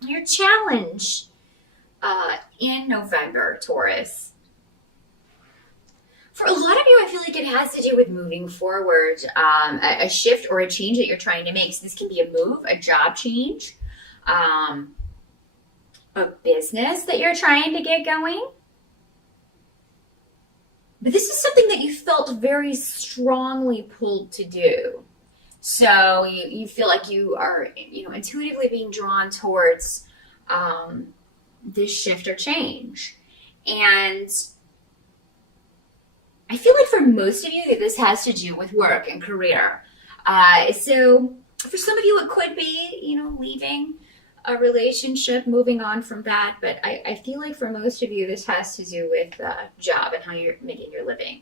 Your challenge in November, Taurus. For a lot of you, I feel like it has to do with moving forward, a shift or a change that you're trying to make. So this can be a move, a job change, um, a business that you're trying to get going. But this is something that you felt very strongly pulled to do. So you feel like you are, intuitively being drawn towards this shift or change. And I feel like for most of you that this has to do with work and career. So for some of you, it could be, leaving a relationship, moving on from that. But I feel like for most of you, this has to do with job and how you're making your living.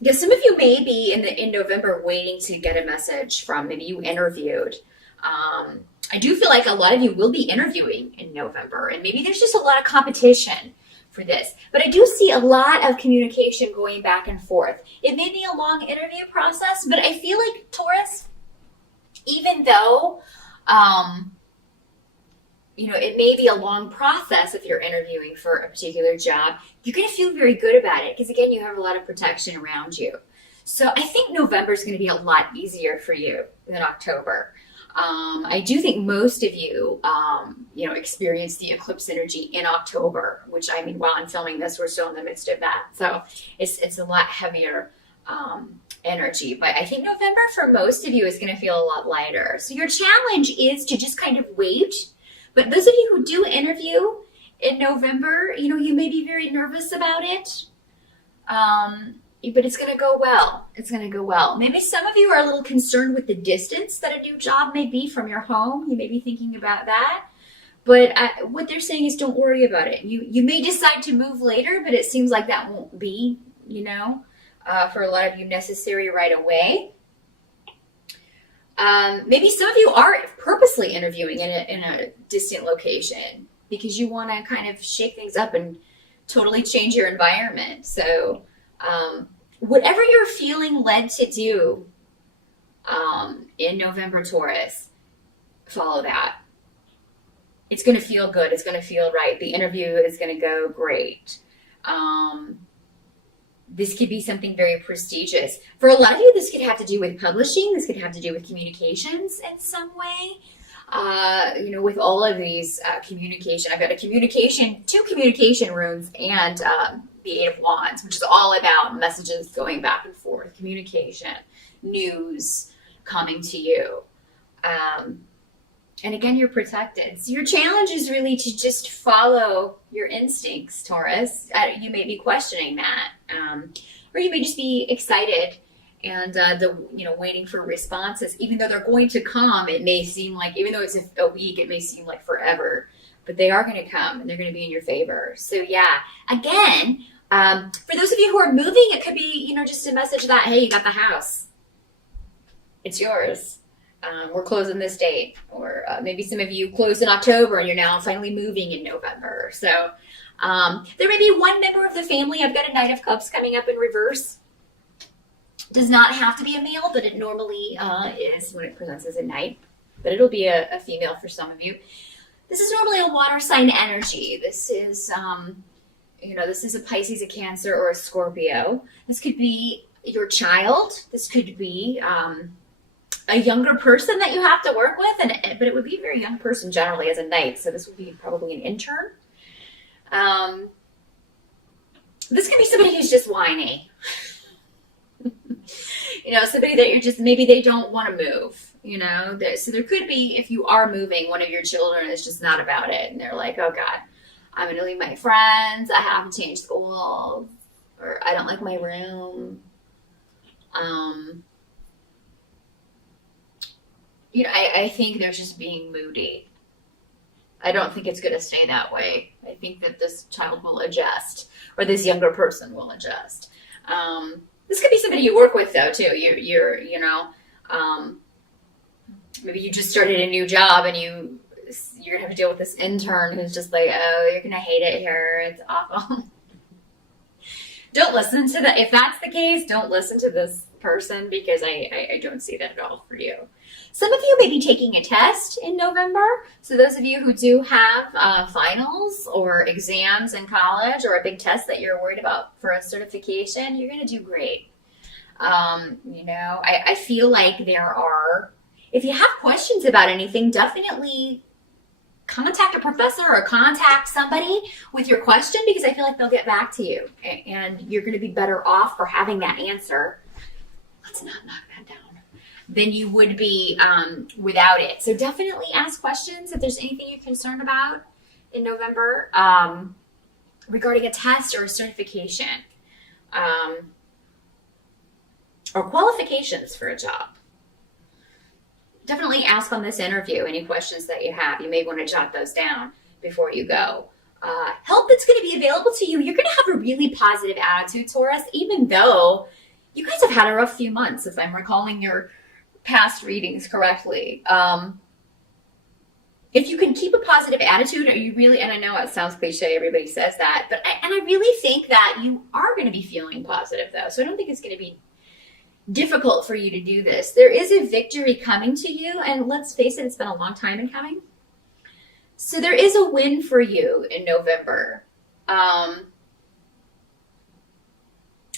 Because some of you may be in November waiting to get a message from, maybe you interviewed. I do feel like a lot of you will be interviewing in November, and maybe there's just a lot of competition for this. But I do see a lot of communication going back and forth. It may be a long interview process, but I feel like Taurus, even though it may be a long process if you're interviewing for a particular job, you're going to feel very good about it because, again, you have a lot of protection around you. So I think November is going to be a lot easier for you than October. I do think most of you, experience the eclipse energy in October, which, while I'm filming this, we're still in the midst of that. So it's a lot heavier energy. But I think November for most of you is going to feel a lot lighter. So your challenge is to just kind of wait. But those of you who do interview in November, you may be very nervous about it. But it's going to go well. It's going to go well. Maybe some of you are a little concerned with the distance that a new job may be from your home. You may be thinking about that. But what they're saying is don't worry about it. You may decide to move later, but it seems like that won't be, for a lot of you necessary right away. Maybe some of you are purposely interviewing in a distant location because you want to kind of shake things up and totally change your environment. So whatever you're feeling led to do in November, Taurus, follow that. It's going to feel good. It's going to feel right. The interview is going to go great. This could be something very prestigious. For a lot of you, this could have to do with publishing. This could have to do with communications in some way. With all of these communication, I've got two communication runes and the Eight of Wands, which is all about messages going back and forth, communication, news coming to you. And again, you're protected. So your challenge is really to just follow your instincts, Taurus. You may be questioning that. Or you may just be excited and waiting for responses. Even though they're going to come, it may seem like, even though it's a week, it may seem like forever. But they are going to come and they're going to be in your favor. So yeah, again, for those of you who are moving, it could be, just a message that, hey, you got the house. It's yours. We're closing this date. Or maybe some of you closed in October and you're now finally moving in November. So there may be one member of the family. I've got a Knight of Cups coming up in reverse. Does not have to be a male, but it normally is when it presents as a knight. But it'll be a female for some of you. This is normally a water sign energy. This is, this is a Pisces, a Cancer, or a Scorpio. This could be your child. This could be a younger person that you have to work with, but it would be a very young person generally as a knight. So this would be probably an intern. This could be somebody who's just whiny. Somebody that maybe they don't want to move, So there could be, if you are moving, one of your children is just not about it. And they're like, oh God, I'm going to leave my friends. I have to change schools. Or I don't like my room. I think they're just being moody. I don't think it's going to stay that way. I think that this child will adjust, or this younger person will adjust. This could be somebody you work with, though, too. Maybe you just started a new job and you're going to have to deal with this intern who's just like, oh, you're going to hate it here. It's awful. Don't listen to that. If that's the case, don't listen to this person because I don't see that at all for you. Some of you may be taking a test in November. So those of you who do have finals or exams in college or a big test that you're worried about for a certification, you're going to do great. I feel like if you have questions about anything, definitely contact a professor or contact somebody with your question, because I feel like they'll get back to you and you're going to be better off for having that answer. Let's not knock that down. Than you would be without it. So definitely ask questions if there's anything you're concerned about in November regarding a test or a certification or qualifications for a job. Definitely ask on this interview any questions that you have. You may want to jot those down before you go. Help that's going to be available to you. You're going to have a really positive attitude, Taurus, even though you guys have had a rough few months, if I'm recalling your past readings correctly. If you can keep a positive attitude, and I know it sounds cliche, everybody says that, but I really think that you are going to be feeling positive though. So I don't think it's going to be difficult for you to do this. There is a victory coming to you, and let's face it, it's been a long time in coming. So there is a win for you in November. And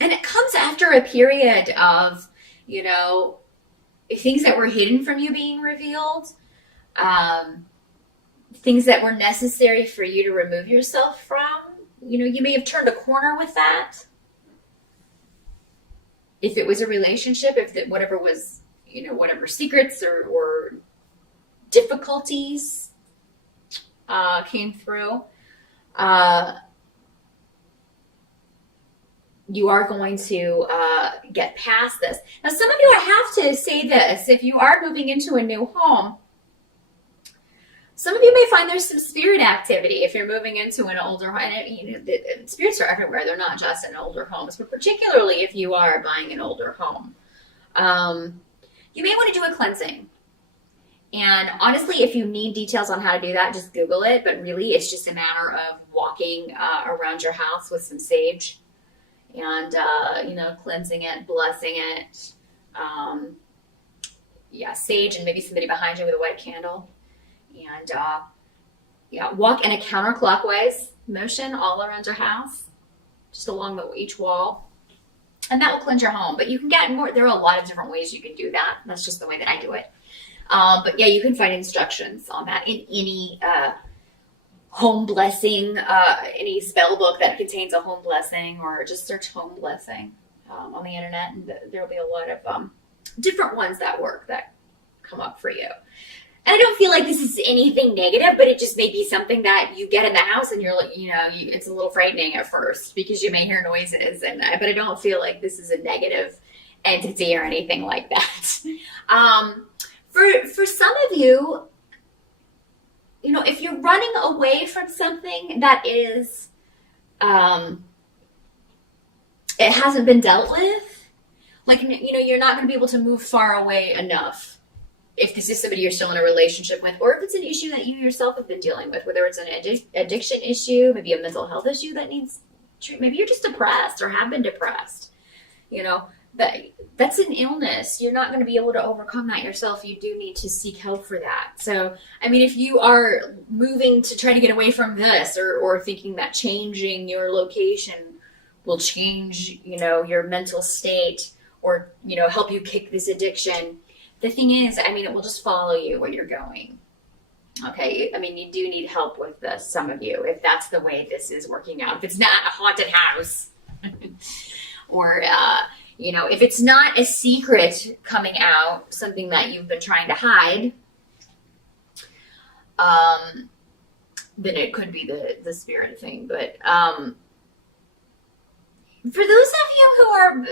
it comes after a period of, things that were hidden from you being revealed, things that were necessary for you to remove yourself from. You may have turned a corner with that. If it was a relationship, whatever was, whatever secrets or difficulties came through, you are going to get past this. Now, some of you, I have to say this, if you are moving into a new home, some of you may find there's some spirit activity if you're moving into an older home. And the spirits are everywhere. They're not just in older homes, but particularly if you are buying an older home. You may want to do a cleansing. And honestly, if you need details on how to do that, just Google it. But really, it's just a matter of walking around your house with some sage and, cleansing it, blessing it. Sage and maybe somebody behind you with a white candle. And walk in a counterclockwise motion all around your house, just along each wall. And that will cleanse your home. But you can get more. There are a lot of different ways you can do that. That's just the way that I do it. But yeah, you can find instructions on that in any home blessing, any spell book that contains a home blessing, or just search home blessing on the internet. And there will be a lot of different ones that work that come up for you. And I don't feel like this is anything negative, but it just may be something that you get in the house and you're like, it's a little frightening at first because you may hear noises. But I don't feel like this is a negative entity or anything like that. For some of you, if you're running away from something that is, it hasn't been dealt with, like, you're not going to be able to move far away enough. If this is somebody you're still in a relationship with, or if it's an issue that you yourself have been dealing with, whether it's an addiction issue, maybe a mental health issue that needs treatment, maybe you're just depressed or have been depressed, that's an illness. You're not going to be able to overcome that yourself. You do need to seek help for that. So, if you are moving to try to get away from this or thinking that changing your location will change, your mental state or, help you kick this addiction, the thing is, it will just follow you where you're going. Okay? You do need help with this, some of you, if that's the way this is working out. If it's not a haunted house or, if it's not a secret coming out, something that you've been trying to hide, then it could be the spirit thing. But for those of you who are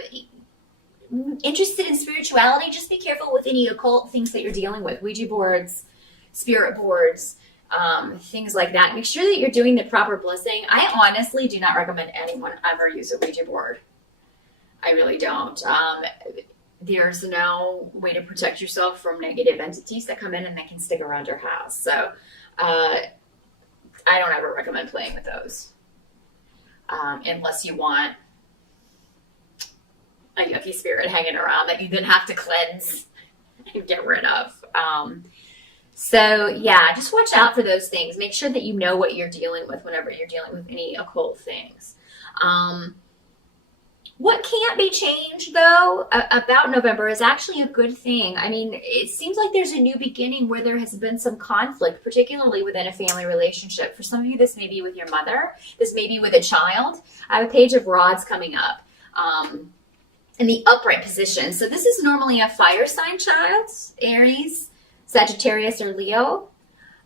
interested in spirituality, just be careful with any occult things that you're dealing with. Ouija boards, spirit boards, things like that. Make sure that you're doing the proper blessing. I honestly do not recommend anyone ever use a Ouija board. I really don't. There's no way to protect yourself from negative entities that come in and that can stick around your house. So I don't ever recommend playing with those unless you want a yucky spirit hanging around that you then have to cleanse and get rid of. So yeah, just watch out for those things. Make sure that you know what you're dealing with whenever you're dealing with any occult things. What can't be changed, though, about November is actually a good thing. I mean, it seems like there's a new beginning where there has been some conflict, particularly within a family relationship. For some of you, this may be with your mother. This may be with a child. I have a Page of Rods coming up in the upright position. So this is normally a fire sign child, Aries, Sagittarius, or Leo.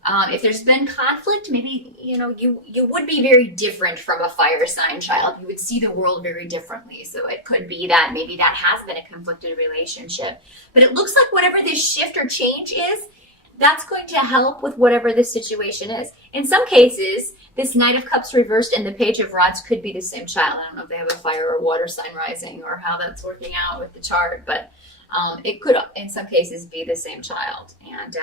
If there's been conflict, maybe, you would be very different from a fire sign child. You would see the world very differently. So it could be that maybe that has been a conflicted relationship. But it looks like whatever this shift or change is, that's going to help with whatever the situation is. In some cases, this Knight of Cups reversed and the Page of Rods could be the same child. I don't know if they have a fire or water sign rising or how that's working out with the chart, but it could, in some cases, be the same child. And,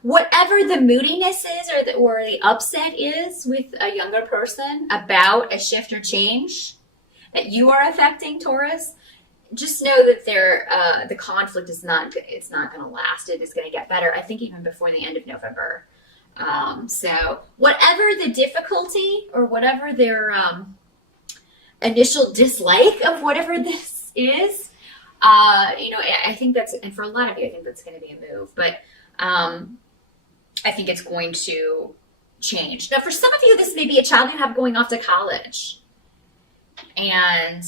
whatever the moodiness is or the upset is with a younger person about a shift or change that you are affecting, Taurus, just know that the conflict is not going to last. It is going to get better, I think, even before the end of November. So whatever the difficulty or whatever their initial dislike of whatever this is, I think that's, and for a lot of you, I think that's going to be a move. But I think it's going to change. Now, for some of you, this may be a child you have going off to college. And,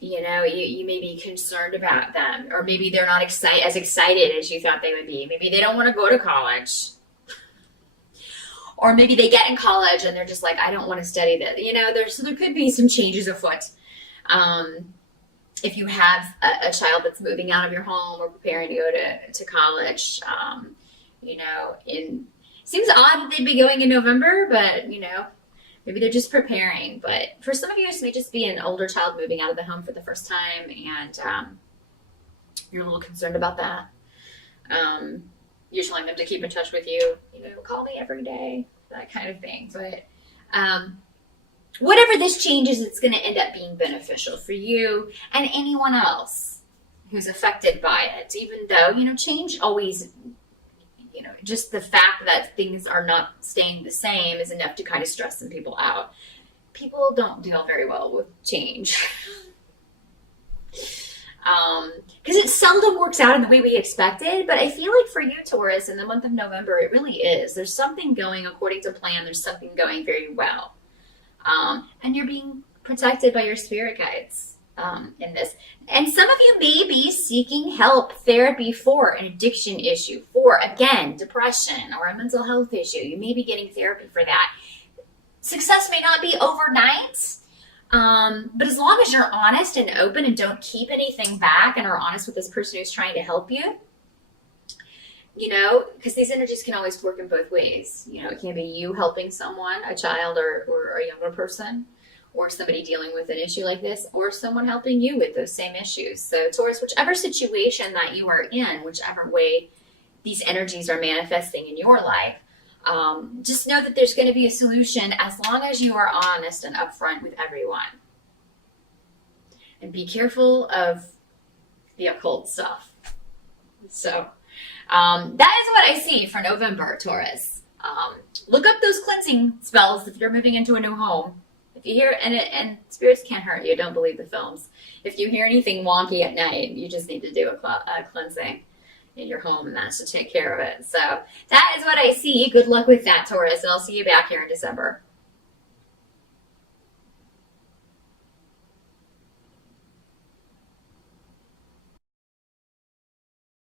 you may be concerned about them. Or maybe they're not as excited as you thought they would be. Maybe they don't want to go to college. Or maybe they get in college and they're just like, I don't want to study this. So there could be some changes afoot. If you have a child that's moving out of your home or preparing to go to college, it seems odd that they'd be going in November, but, maybe they're just preparing. But for some of you, this may just be an older child moving out of the home for the first time, and you're a little concerned about that. You're telling them to keep in touch with you, call me every day, that kind of thing. But whatever this changes, it's going to end up being beneficial for you and anyone else who's affected by it. Even though, change always, just the fact that things are not staying the same is enough to kind of stress some people out. People don't deal very well with change. Because it seldom works out in the way we expected. But I feel like for you, Taurus, in the month of November, it really is. There's something going according to plan. There's something going very well. And you're being protected by your spirit guides in this. And some of you may be seeking help, therapy for an addiction issue, for, again, depression or a mental health issue. You may be getting therapy for that. Success may not be overnight, but as long as you're honest and open and don't keep anything back and are honest with this person who's trying to help you, because these energies can always work in both ways. It can be you helping someone, a child or a younger person, or somebody dealing with an issue like this, or someone helping you with those same issues. So Taurus, whichever situation that you are in, whichever way these energies are manifesting in your life, just know that there's going to be a solution as long as you are honest and upfront with everyone. And be careful of the occult stuff. So that is what I see for November, Taurus. Look up those cleansing spells if you're moving into a new home. If you hear, and spirits can't hurt you, don't believe the films. If you hear anything wonky at night, you just need to do a cleansing in your home, and that's to take care of it. So that is what I see. Good luck with that, Taurus, and I'll see you back here in December.